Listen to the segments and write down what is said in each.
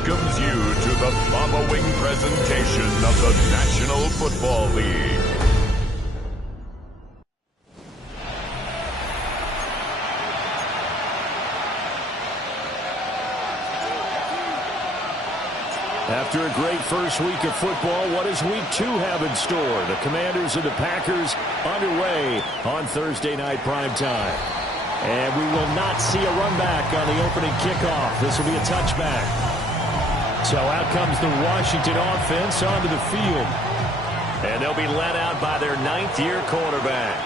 welcomes you to the following presentation of the National Football League. After a great first week of football, what does week 2 have in store? The Commanders and the Packers underway on Thursday night primetime. And we will not see a run back on the opening kickoff. This will be a touchback. So out comes the Washington offense onto the field. And they'll be led out by their 9th-year quarterback.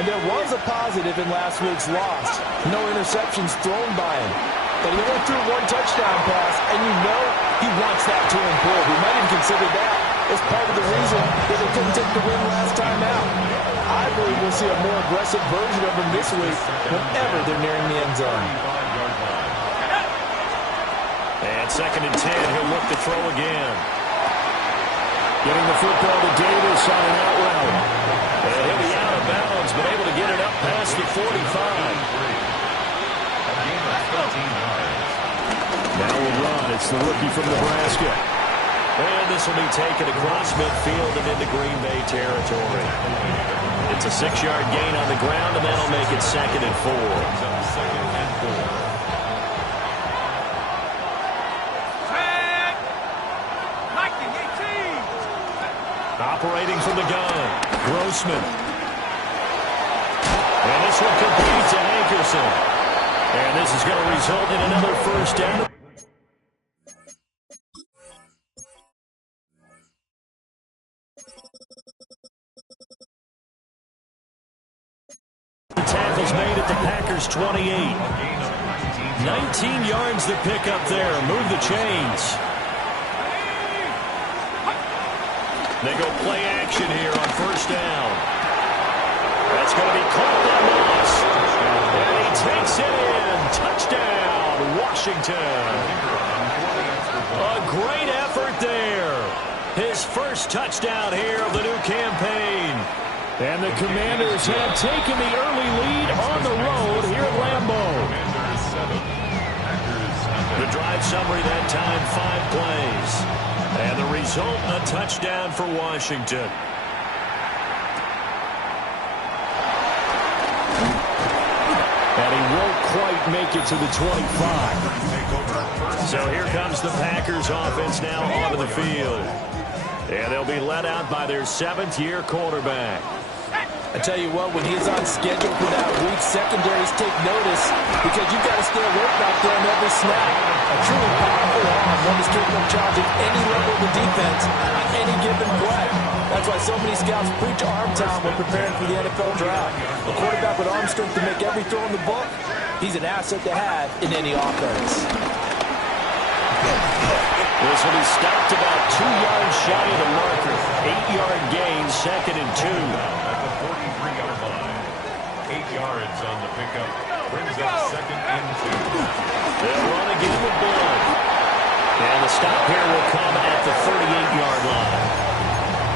And there was a positive in last week's loss. No interceptions thrown by him. But he only threw one touchdown pass, and you know he wants that to improve. We might even consider that as part of the reason that they couldn't take the win last time out. I believe we'll see a more aggressive version of him this week whenever they're nearing the end zone. And 2nd and 10, he'll look to throw again. Getting the football to Davis on an out route. And he'll be out of bounds, but able to get it up past the 45. Now we'll run. It's the rookie from Nebraska. And this will be taken across midfield and into Green Bay territory. It's a 6-yard gain on the ground, and that'll make it 2nd and 4. Operating from the gun, Grossman. And this will complete to Hankerson. And this is going to result in another first down. The tackle's made at the Packers' 28. 19 yards to pick up there. Move the chains. They go play action here on first down. That's going to be caught by Moss. And he takes it in. Touchdown, Washington. A great effort there. His first touchdown here of the new campaign. And the Commanders have taken the early lead on the road here at Lambeau. The drive summary that time, 5 plays. And the result, a touchdown for Washington. And he won't quite make it to the 25. So here comes the Packers offense now onto the field. And they'll be led out by their 7th-year quarterback. I tell you what, when he's on schedule for that week, secondaries take notice because you've got to stay alert back there on every snap. A truly powerful arm, one that's capable of challenging any level of the defense on any given play. That's why so many scouts preach arm talent when preparing for the NFL draft. A quarterback with arm strength to make every throw in the book, he's an asset to have in any offense. This will be stopped about 2 yards shy of the marker. 8-yard gain, 2nd and 2. 43-yard line. 8 yards on the pickup. Brings up 2nd and 2. They'll run again with Blood. And the stop here will come at the 38-yard line.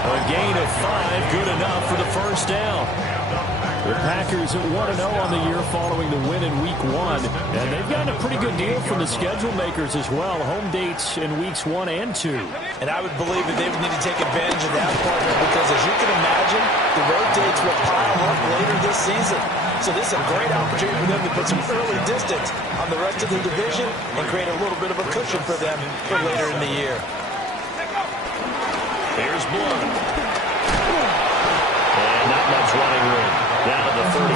A gain of 5, good enough for the first down. The Packers at 1-0 on the year following the win in Week 1. And they've gotten a pretty good deal from the schedule makers as well. Home dates in Weeks 1 and 2. And I would believe that they would need to take advantage of that, partner, because as you can imagine, the road dates will pile up later this season. So this is a great opportunity for them to put some early distance on the rest of the division and create a little bit of a cushion for them for later in the year. Here's Blood. And not much running room. Down to the 32.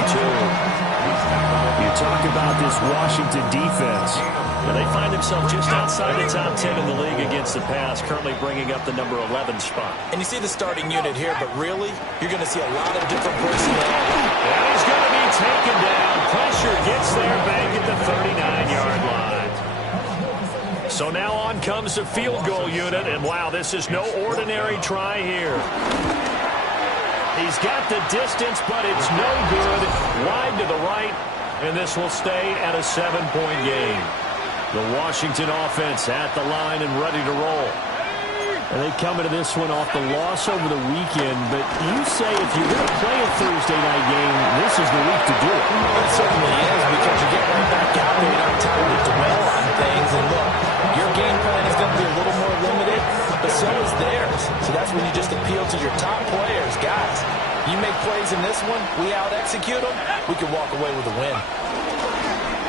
You talk about this Washington defense. And they find themselves just outside the top 10 in the league against the pass, currently bringing up the number 11 spot. And you see the starting unit here, but really, you're going to see a lot of different personnel. And he's going to be taken down. Pressure gets there back at the 39-yard line. So now on comes the field goal unit, and wow, this is no ordinary try here. He's got the distance, but it's no good. Wide to the right, and this will stay at a 7-point game. The Washington offense at the line and ready to roll. And they come into this one off the loss over the weekend, but you say if you're going to play a Thursday night game, this is the week to do it. It certainly is, because you get right back out there. You don't have time to dwell on things. And look, your game plan plays in this one, we out-execute them, we can walk away with a win.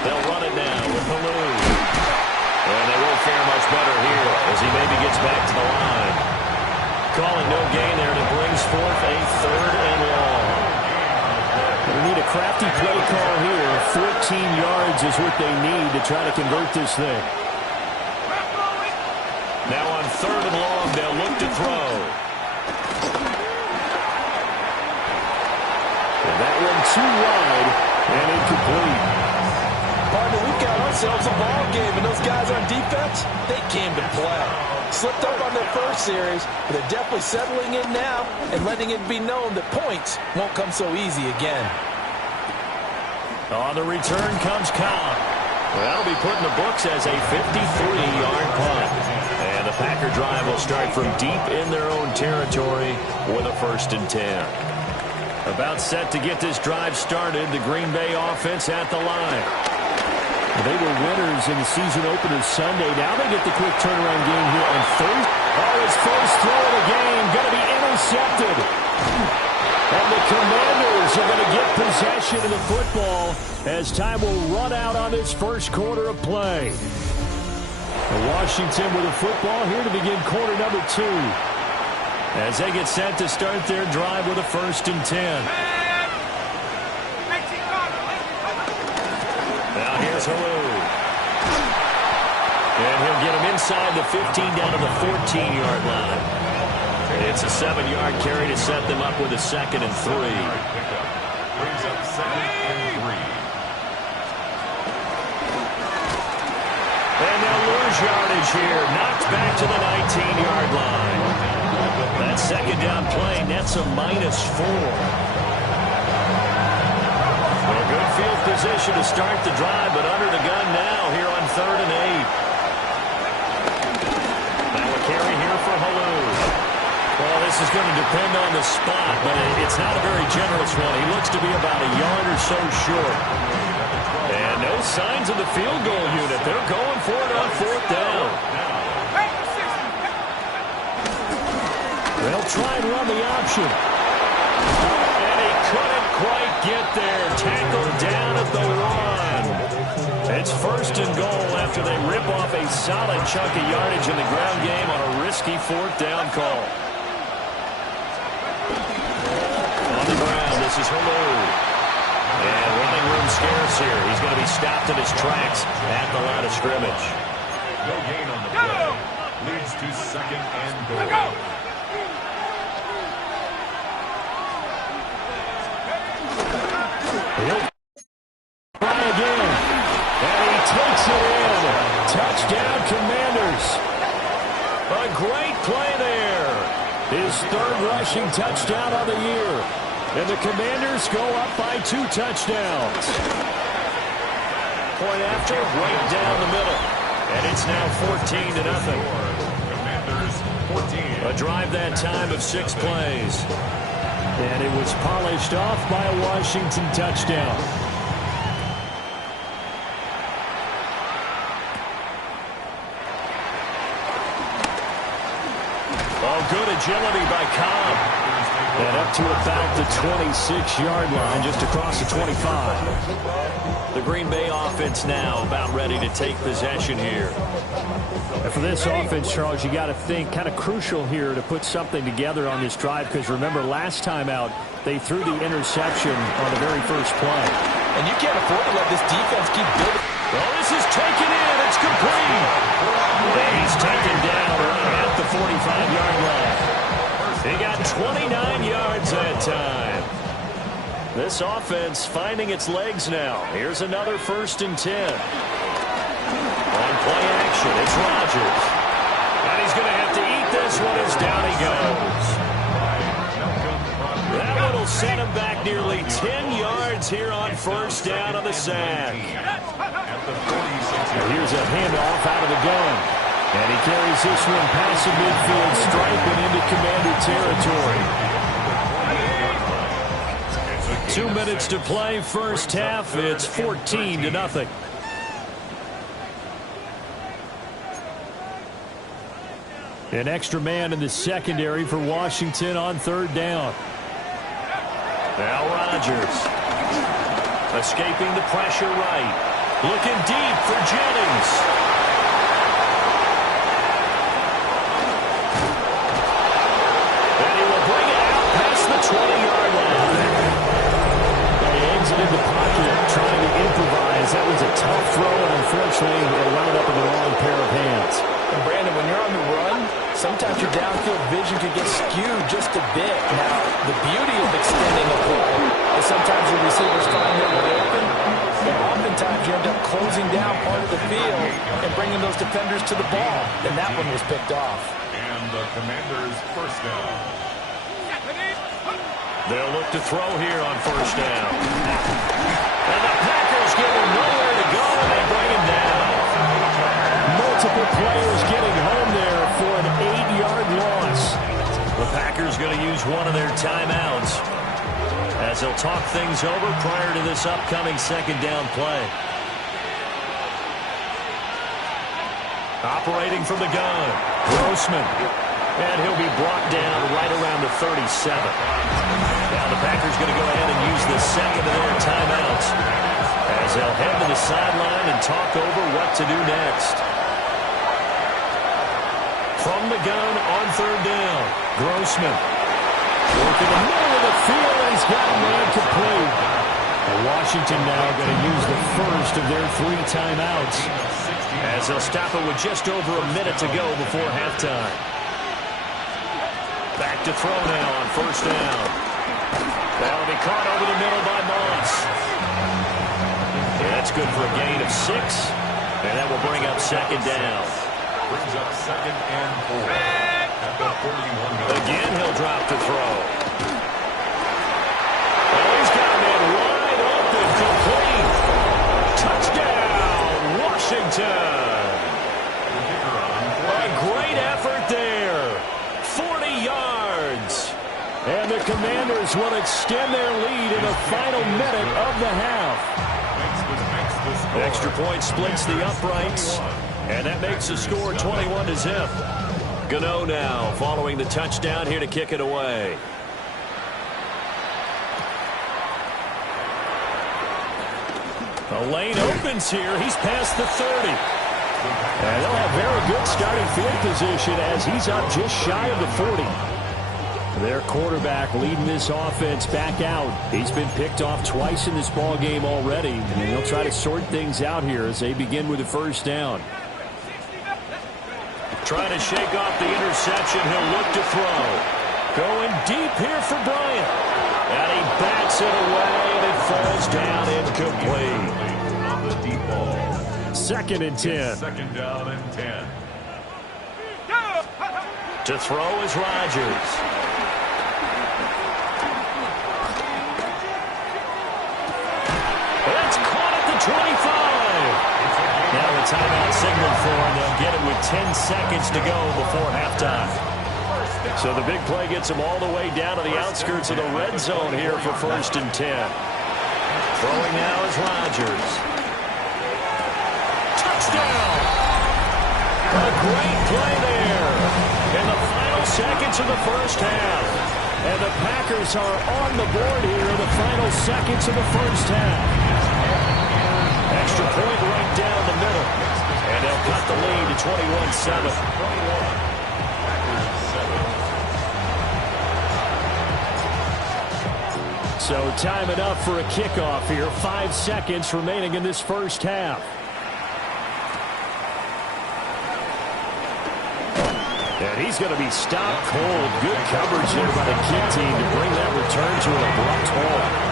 They'll run it now with Halou. And they won't fare much better here as he maybe gets back to the line. Calling no gain there, and it brings forth a 3rd and long. They need a crafty play call here. 14 yards is what they need to try to convert this thing. Now on 3rd and long, they'll look to throw. And that one too wide and incomplete. Partner, we've got ourselves a ball game, and those guys on defense, they came to play. Slipped up on their first series, but they're definitely settling in now and letting it be known that points won't come so easy again. On the return comes Cobb. That'll be put in the books as a 53-yard punt. And the Packer drive will start from deep in their own territory with a 1st and 10. About set to get this drive started, the Green Bay offense at the line. They were winners in the season opener Sunday. Now they get the quick turnaround game here on Thursday. Oh, his first throw of the game going to be intercepted. And the Commanders are going to get possession of the football as time will run out on this first quarter of play. Washington with the football here to begin quarter number 2. As they get set to start their drive with a 1st and 10. Now here's Halou. And he'll get him inside the 15 down to the 14-yard line. It's a 7-yard carry to set them up with a 2nd and 3. Brings up 2nd and 3. And they'll lose yardage here. Knocked back to the 19-yard line. That 2nd down play nets a -4. Well, good field position to start the drive, but under the gun now here on 3rd and 8. Now a carry here for Halou. Well, this is going to depend on the spot, but it's not a very generous one. He looks to be about a yard or so short. And no signs of the field goal unit. They're going for it on 4th down. They'll try and run the option. And he couldn't quite get there. Tackled down at the 1. It's 1st and goal after they rip off a solid chunk of yardage in the ground game on a risky 4th down call. On the ground, this is Halou. And running room scarce here. He's going to be stopped in his tracks at the line of scrimmage. No gain on the play. Leads to 2nd and goal. He'll try again. And he takes it in. Touchdown, Commanders. A great play there. His 3rd rushing touchdown of the year. And the Commanders go up by 2 touchdowns. Point after, right down the middle. And it's now 14-0. Commanders 14. A drive that time of 6 plays. And it was polished off by a Washington touchdown. Oh, good agility by Cobb. And up to about the 26-yard line, just across the 25. The Green Bay offense now about ready to take possession here. And for this offense, Charles, you got to think kind of crucial here to put something together on this drive, because remember last time out they threw the interception on the very first play. And you can't afford to let this defense keep building. Well, this is taken in. It's complete. And he's taken down right at the 45-yard line. He got 29 yards that time. This offense finding its legs now. Here's another 1st and 10. On play action, it's Rodgers. And he's going to have to eat this one as down he goes. That one will send him back nearly 10 yards here on 1st down on the sack. Here's a handoff out of the gun. And he carries this one past the midfield stripe and into Commander territory. 2 minutes to play first half. It's 14-0. An extra man in the secondary for Washington on 3rd down. Now Rodgers. Escaping the pressure right. Looking deep for Jennings. And he will bring it out past the 20-yard line. He exited the pocket trying to improvise. That was a tough throw, and unfortunately, it wound up in the wrong pair of hands. And Brandon, when you're on the run, sometimes your downfield vision can get skewed just a bit. Now, the beauty of extending a play is sometimes your receivers find their way open, but oftentimes you end up closing down part of the field and bringing those defenders to the ball. And that one was picked off. And the Commanders' first down. They'll look to throw here on first down. And the Packers give him nowhere to go, and they bring him down. Multiple players getting home there for an 8-yard loss. The Packers going to use one of their timeouts as they'll talk things over prior to this upcoming second down play. Operating from the gun, Grossman. And he'll be brought down right around the 37. Now the Packers going to go ahead and use the second of their timeouts as they'll head to the sideline and talk over what to do next. From the gun on third down, Grossman. Working the middle of the field, and he's got a man complete. And Washington now going to use the first of their 3 timeouts. As they'll stop it with just over a minute to go before halftime. Back to throw now on first down. That'll be caught over the middle by Moss. Yeah, that's good for a gain of 6. And that will bring up second down. Brings up second and 4. At the 41. Again, he'll drop to throw. Oh, he's got a man wide open, complete. Touchdown, Washington. A great effort there. 40 yards. And the Commanders will extend their lead in the final minute of the half. Extra point splits the uprights. And that makes the score 21-0. Gano now following the touchdown here to kick it away. The lane opens here. He's past the 30. And they'll have very good starting field position as he's up just shy of the 40. Their quarterback leading this offense back out. He's been picked off twice in this ball game already. And they'll try to sort things out here as they begin with the first down. Trying to shake off the interception. He'll look to throw. Going deep here for Bryant. And he bats it away, and it falls down incomplete. On the deep ball. 2nd and 10. Second down and 10. To throw is Rodgers. That's caught at the 25. Now a timeout signal for him. They'll get it with 10 seconds to go before halftime. So the big play gets them all the way down to the outskirts of the red zone here for 1st and 10. Throwing now is Rodgers. Touchdown! A great play there in the final seconds of the first half. And the Packers are on the board here in the final seconds of the first half. Extra point right down the middle. And they'll cut the lead to 21-7. So time enough for a kickoff here. 5 seconds remaining in this first half. And he's going to be stopped cold. Good coverage there by the kick team to bring that return to an abrupt halt.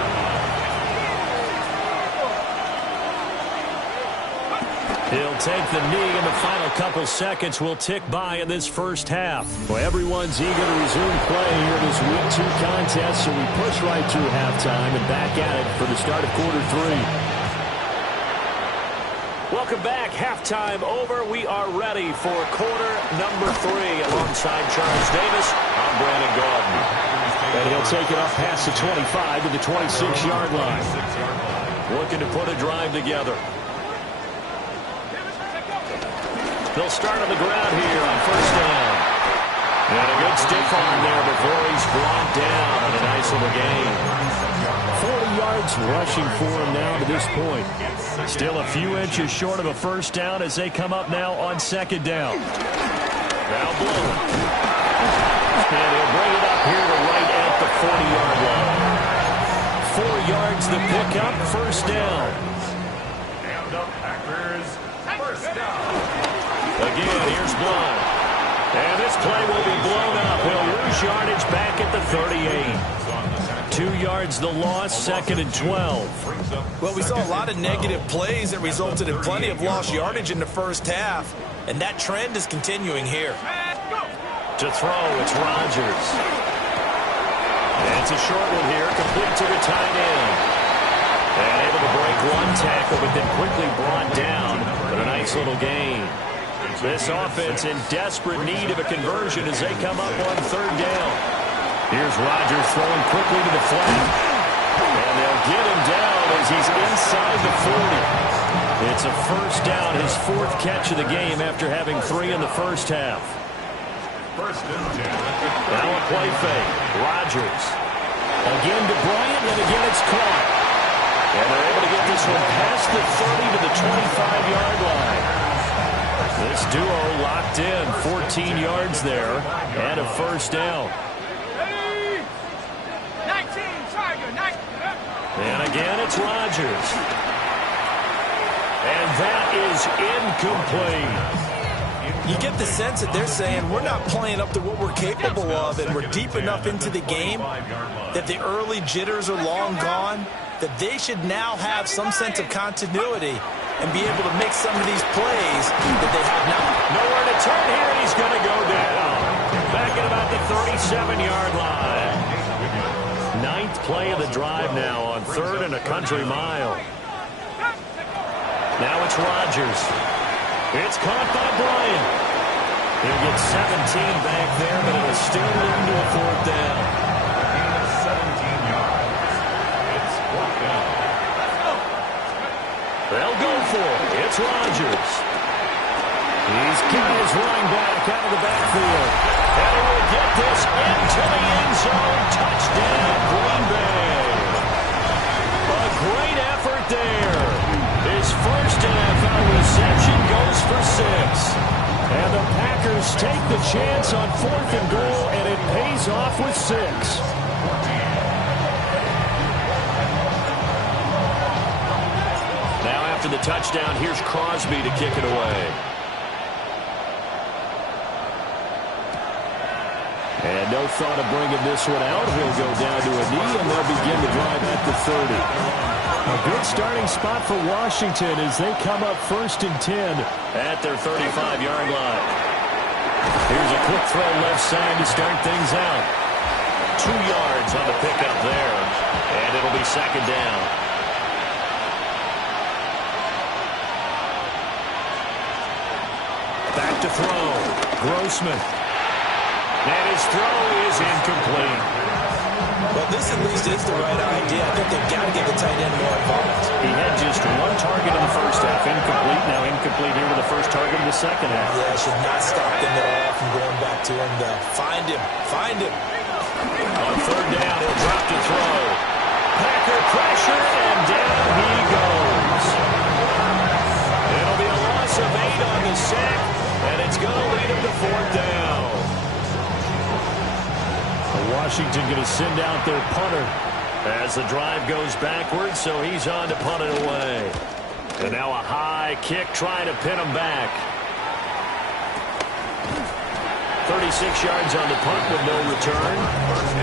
He'll take the knee, and the final couple seconds will tick by in this first half. Well, everyone's eager to resume play here in this Week 2 contest, so we push right through halftime and back at it for the start of quarter 3. Welcome back. Halftime over. We are ready for quarter number 3 alongside Charles Davis. I'm Brandon Gaudin. And he'll take it up past the 25 to the 26-yard line. Looking to put a drive together. They'll start on the ground here on first down. And a good stiff arm there before he's brought down on a nice little gain. yards rushing for him now to this point. Still a few inches short of a first down as they come up now on second down. Now blown. And he'll bring it up here to right at the 40-yard line. 4 yards the pickup, first down. And the Packers, first down. Again, here's Blount. And this play will be blown up. He'll lose yardage back at the 38. 2 yards the loss, second and 12. Well, we saw a lot of negative plays that resulted in plenty of lost yardage in the first half, and that trend is continuing here. To throw, it's Rodgers. And it's a short one here, complete to the tight end. And able to break one tackle, but then quickly brought down. But a nice little gain. This offense in desperate need of a conversion as they come up on third down. Here's Rodgers throwing quickly to the flat. And they'll get him down as he's inside the 40. It's a first down, his 4th catch of the game after having 3 in the first half. First and 10. Now a play fake. Rodgers. Again to Bryant, and again it's caught. And they're able to get this one past the 30 to the 25-yard line. This duo locked in, 14 yards there, and a first down. 19, Tiger, 19. And again, it's Rodgers. And that is incomplete. You get the sense that they're saying we're not playing up to what we're capable of, and we're deep enough into the game that the early jitters are long gone, that they should now have some sense of continuity and be able to make some of these plays that they have not. Nowhere to turn here, and he's going to go down. Back at about the 37-yard line. 9th play of the drive now on 3rd and a country mile. Now it's Rodgers. It's caught by Bryant. He'll get 17 back there, but it'll still lead to a 4th down. 17 yards. It's 4th down. They'll go for it. It's Rodgers. He's got his running back out of the backfield. And he will get this into the end zone. Touchdown, Green Bay. A great effort there. His first NFL reception goes for 6. And the Packers take the chance on 4th and goal, and it pays off with 6. Now after the touchdown, here's Crosby to kick it away. And no thought of bringing this one out. He'll go down to a knee, and they'll begin the drive at the 30. A good starting spot for Washington as they come up 1st and 10. At their 35-yard line. Here's a quick throw left side to start things out. 2 yards on the pickup there. And it'll be second down. Back to throw. Grossman. And his throw is incomplete. Well, this at least is the right idea. I think they've got to get the tight end more involved. He had just 1 target in the first half. Incomplete. Now incomplete here with the first target in the second half. Yeah, should not stop them at all from going back to him. Find him. Find him. On third down, he'll drop to throw. Packer pressure, and down he goes. It'll be a loss of 8 on the sack, and it's going to lead him to 4th down. Washington going to send out their punter. As the drive goes backwards, so he's on to punt it away. And now a high kick trying to pin him back. 36 yards on the punt with no return.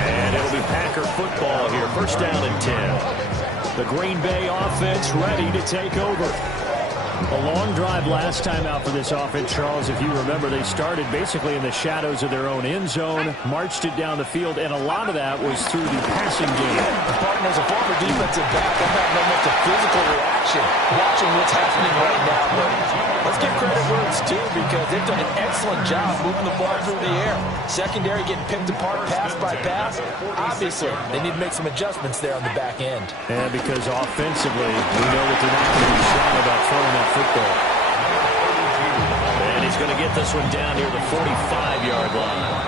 And it'll be Packer football here. First down and 10. The Green Bay offense ready to take over. A long drive last time out for this offense, Charles. If you remember, they started basically in the shadows of their own end zone, marched it down the field, and a lot of that was through the passing game. Pardon, as a former defensive back, I'm having almost a physical reaction watching what's happening right now. But let's give credit where it's due because they've done an excellent job moving the ball through the air. Secondary getting picked apart pass by pass. Obviously, they need to make some adjustments there on the back end. And because offensively, we know that they're not going to be shy about throwing that football. And he's going to get this one down near the 45-yard line.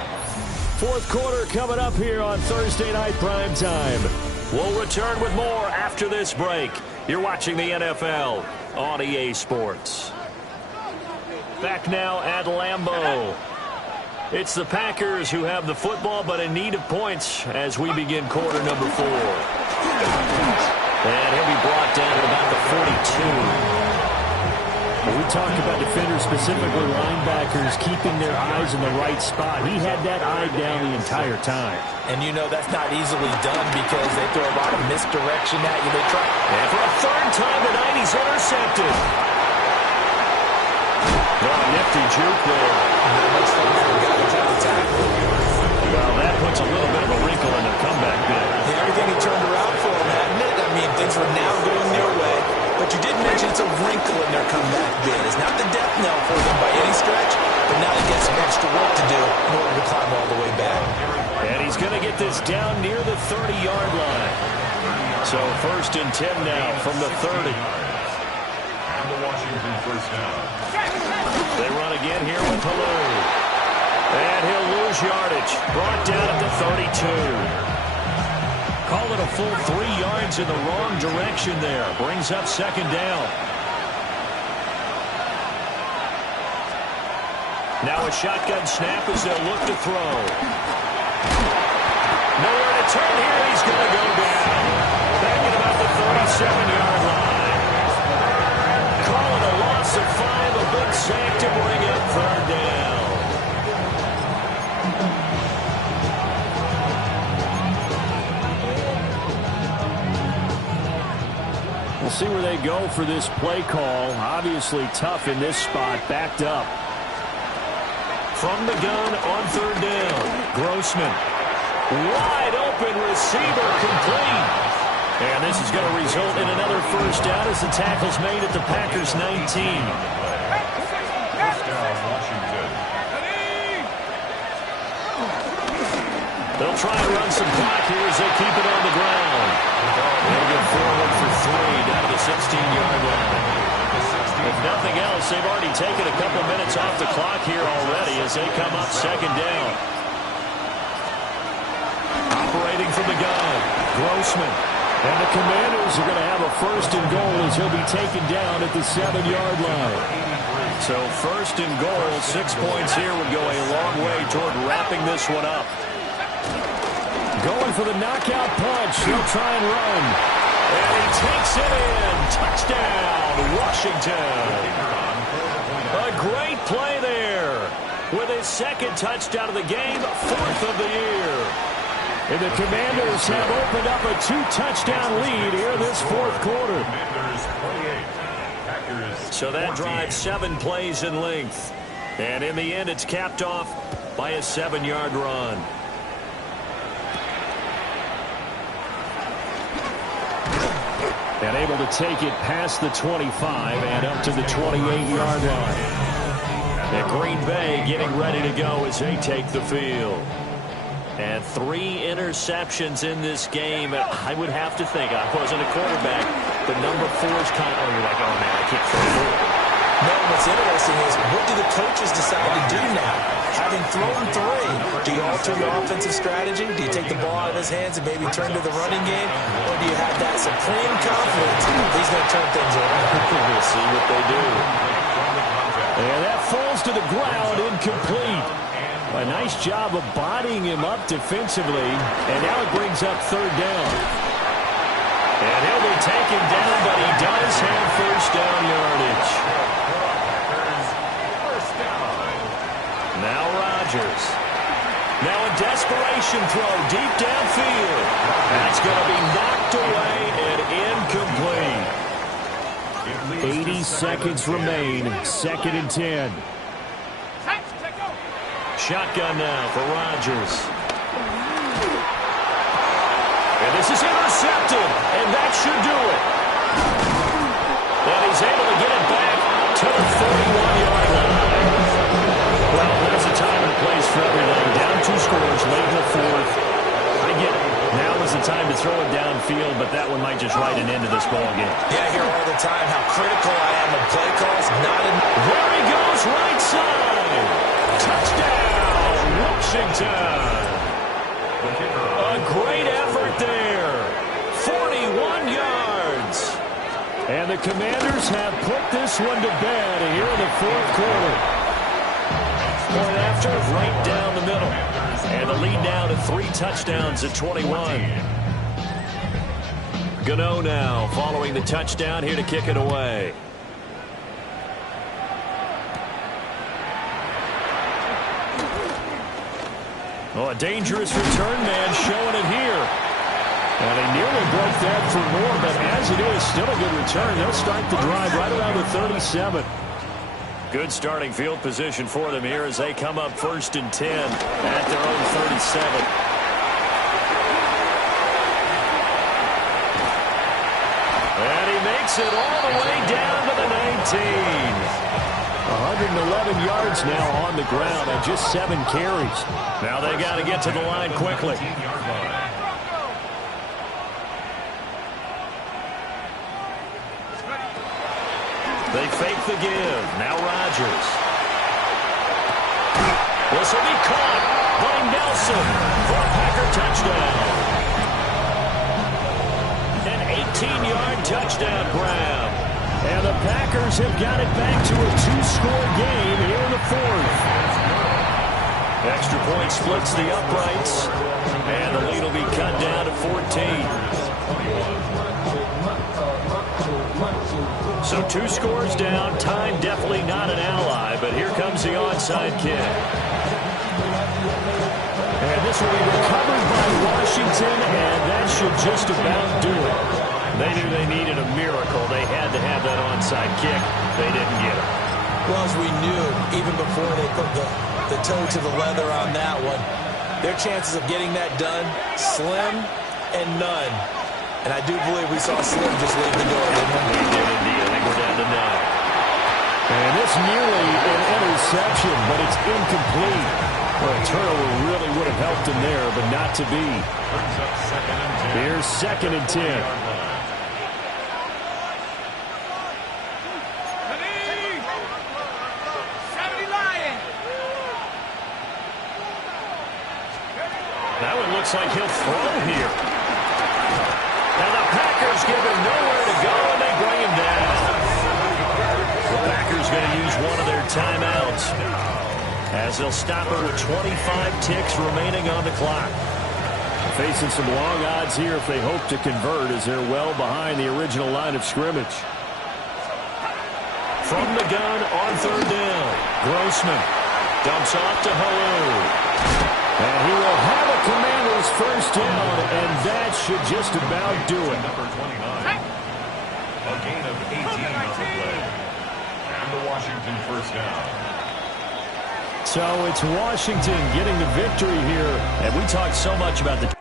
4th quarter coming up here on Thursday Night Prime Time. We'll return with more after this break. You're watching the NFL on EA Sports. Back now at Lambeau. It's the Packers who have the football, but in need of points as we begin quarter number 4. And he'll be brought down at about the 42. We talk about defenders, specifically linebackers, keeping their eyes in the right spot. He had that eye down the entire time. And you know that's not easily done because they throw a lot of misdirection at you. They try. And for a third time tonight, he's intercepted. Oh, nifty juke there. Not much fun for a guy to try to tackle. Well, that puts a little bit of a wrinkle in the comeback bid. Yeah, everything he turned around for him, hadn't it? I mean, things were now going their way. But you did mention it's a wrinkle in their comeback bid. It's not the death knell for them by any stretch, but now they get some extra work to do in order to climb all the way back. And he's going to get this down near the 30-yard line. So 1st and 10 now from the 30. And the Washington first down. They run again here with Halou. And he'll lose yardage. Brought down at the 32. Call it a full 3 yards in the wrong direction there. Brings up 2nd down. Now a shotgun snap as they'll look to throw. Nowhere to turn here. He's going to go down. Back at about the 37-yard line. Call it a loss of 5. A big sack to bring up 3rd down. We'll see where they go for this play call. Obviously tough in this spot, backed up. From the gun on 3rd down. Grossman. Wide open receiver complete. And this is going to result in another 1st down as the tackle's made at the Packers 19. First down, Washington. They'll try and run some clock here as they keep it on the ground. They'll get forward for 3 down to the 16-yard line. If nothing else, they've already taken a couple minutes off the clock here already as they come up 2nd down. Operating from the gun, Grossman. And the Commanders are going to have a 1st and goal as he'll be taken down at the 7-yard line. So 1st and goal, 6 points here would go a long way toward wrapping this one up. Going for the knockout punch. He'll try and run. And he takes it in. Touchdown, Washington. A great play there. With his 2nd touchdown of the game, 4th of the year. And the Commanders have opened up a 2-touchdown lead here in this 4th quarter. Commanders 28. Packers So that 14. drives 7 plays in length. And in the end, it's capped off by a 7-yard run. And able to take it past the 25 and up to the 28-yard line. And Green Bay getting ready to go as they take the field. And 3 interceptions in this game. I would have to think, I wasn't a quarterback, but number 4 is kind of, you're like, oh man, I can't throw it. No, what's interesting is what do the coaches decide to do now? Having thrown 3, do you alter your offensive strategy? Do you take the ball out of his hands and maybe turn to the running game? Or do you have that supreme confidence he's going to turn things around? We'll see what they do. And that falls to the ground, incomplete. A nice job of bodying him up defensively. And now it brings up 3rd down. And he'll be taken down, but he does have 1st down yardage. Now Rodgers. Now a desperation throw deep downfield. That's going to be knocked away and incomplete. 80 seconds remain. 2nd and 10. Shotgun now for Rodgers. And this is intercepted, and that should do it. And he's able to get it back to the 41-yard line. Well, there's a time and a place for everything. Down 2 scores late in the 4th. I get it. Now is the time to throw it downfield, but that one might just write an end to this ball game. Yeah, I hear all the time how critical I am of play calls. Not in. There he goes, right side. Touchdown, Washington. A great effort there. And the Commanders have put this one to bed here in the fourth quarter. Point after, right down the middle. And the lead now to 3 touchdowns at 21. Gano now following the touchdown here to kick it away. Oh, a dangerous return man showing it here. And they nearly broke that for more, but as it is, still a good return. They'll start the drive right around the 37. Good starting field position for them here as they come up 1st and 10 at their own 37. And he makes it all the way down to the 19. 111 yards now on the ground and just 7 carries. Now they got to get to the line quickly. They fake the give. Now Rodgers. This will be caught by Nelson for a Packer touchdown. An 18-yard touchdown grab. And the Packers have got it back to a 2-score game here in the fourth. Extra point splits the uprights. And the lead will be cut down to 14. So 2 scores down. Time definitely not an ally, but here comes the onside kick. And this will be recovered by Washington, and that should just about do it. They knew they needed a miracle. They had to have that onside kick. They didn't get it. Well, as we knew, even before they put the toe to the leather on that one, their chances of getting that done, slim and none. And I do believe we saw Slim just leave the door, didn't we? We did indeed. I think we're down to 9. And this nearly an interception, but it's incomplete. Well, a turnover really would have helped him there, but not to be. Here's 2nd and 10. That one looks like he'll throw here. Now the Packers give him nowhere to go, and they bring him down. The Packers going to use one of their timeouts as they'll stop it with 25 ticks remaining on the clock. Facing some long odds here if they hope to convert, as they're well behind the original line of scrimmage. From the gun on 3rd down, Grossman dumps off to Halu. And he will have a Commander's first down, and that should just about do it. Number 29. A gain of 18 on the play. And the Washington first down. So it's Washington getting the victory here. And we talked so much about the